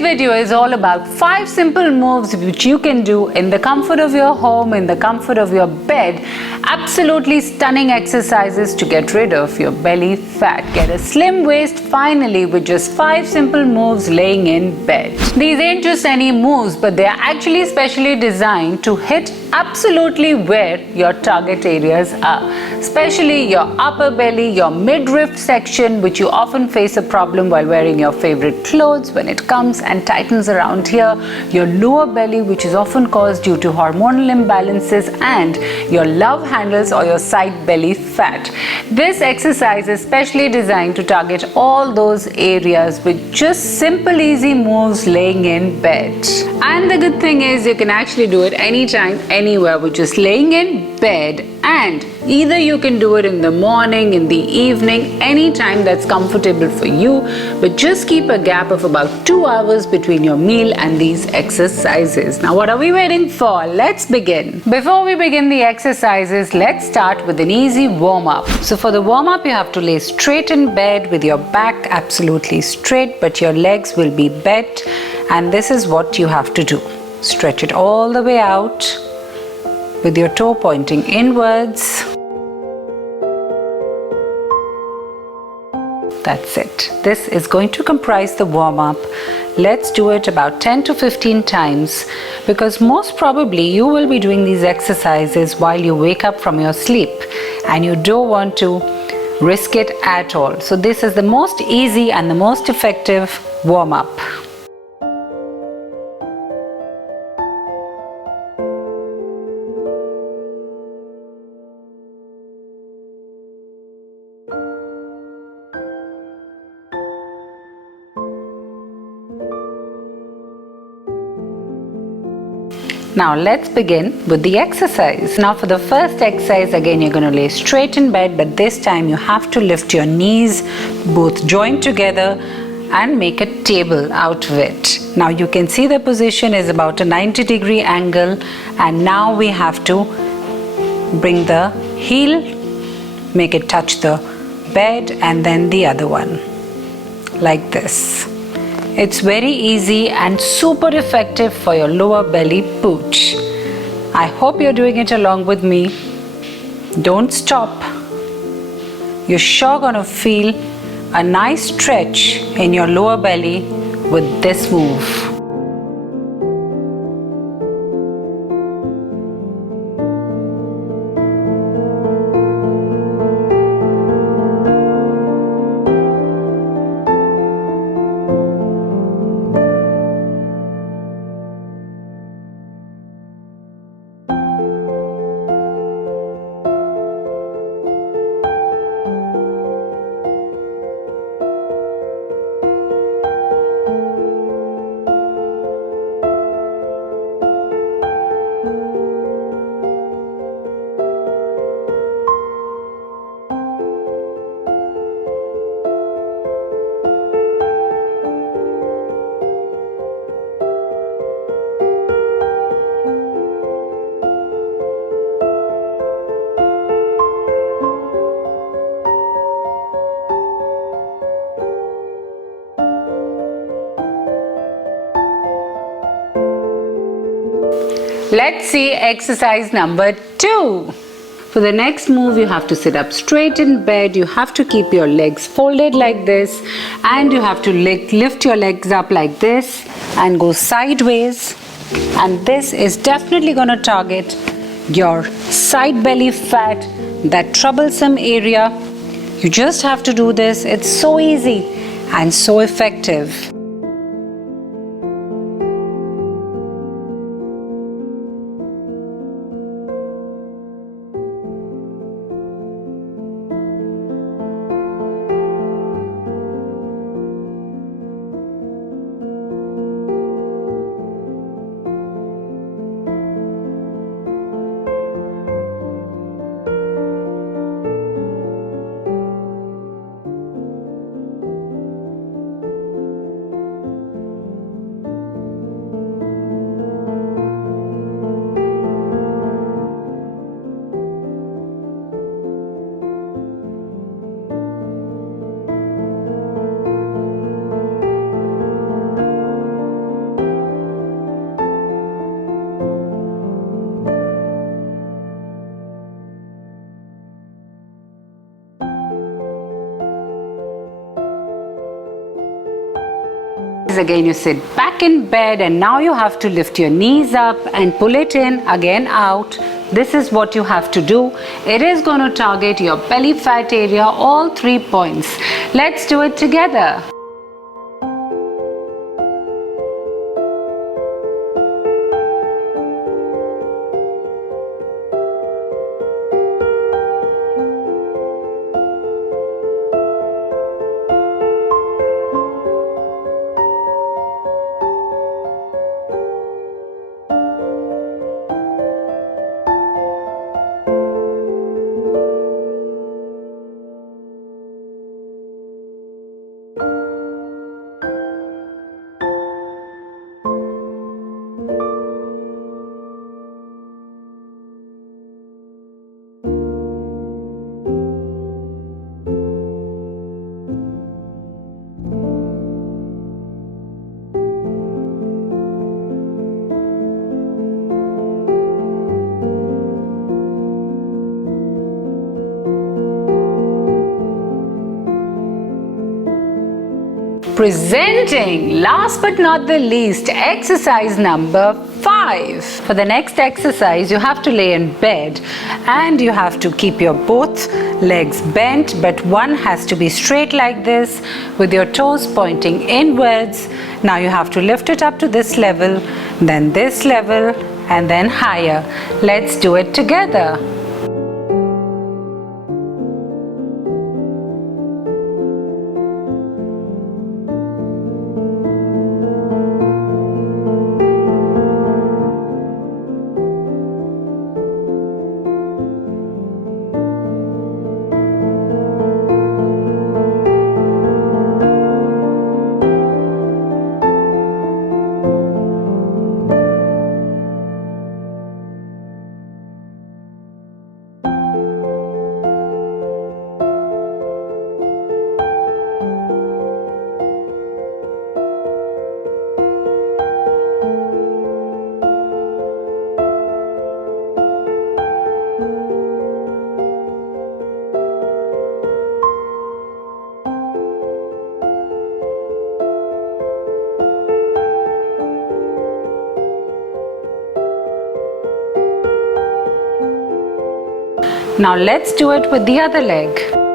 Today's video is all about 5 simple moves which you can do in the comfort of your home, in the comfort of your bed. Absolutely stunning exercises to get rid of your belly fat. Get a slim waist finally with just 5 simple moves laying in bed. These ain't just any moves, but they are actually specially designed to hit absolutely where your target areas are, especially your upper belly, your midriff section, which you often face a problem while wearing your favorite clothes when it comes and tightens around here, your lower belly, which is often caused due to hormonal imbalances, and your love handles or your side belly fat. This exercise is specially designed to target all those areas with just simple easy moves laying in bed. And the good thing is you can actually do it anytime, anywhere with just laying in bed, and either you can do it in the morning, in the evening, anytime that's comfortable for you, but just keep a gap of about 2 hours between your meal and these exercises. Now what are we waiting for? Let's begin. Before we begin the exercises, let's start with an easy warm-up. So for the warm-up, you have to lay straight in bed with your back absolutely straight, but your legs will be bent, and this is what you have to do. Stretch it all the way out with your toe pointing inwards. That's it. This is going to comprise the warm-up. Let's do it about 10 to 15 times, because most probably you will be doing these exercises while you wake up from your sleep and you don't want to risk it at all. So this is the most easy and the most effective warm-up. Now let's begin with the exercise. Now for the first exercise, again you're going to lay straight in bed, but this time you have to lift your knees both joined together and make a table out of it. Now you can see the position is about a 90-degree angle, and now we have to bring the heel, make it touch the bed, and then the other one like this. It's very easy and super effective for your lower belly pooch. I hope you're doing it along with me. Don't stop. You're sure gonna feel a nice stretch in your lower belly with this move. Let's see exercise number 2. For the next move, you have to sit up straight in bed. You have to keep your legs folded like this, and you have to lift your legs up like this and go sideways. And this is definitely going to target your side belly fat, that troublesome area. You just have to do this. It's so easy and so effective. Again, you sit back in bed and now you have to lift your knees up and pull it in, again out. This is what you have to do. It is going to target your belly fat area, all 3 points. Let's do it together. Presenting, last but not the least, exercise number 5. For the next exercise, you have to lay in bed and you have to keep your both legs bent, but one has to be straight like this with your toes pointing inwards. Now you have to lift it up to this level, then this level, and then higher. Let's do it together. Now let's do it with the other leg.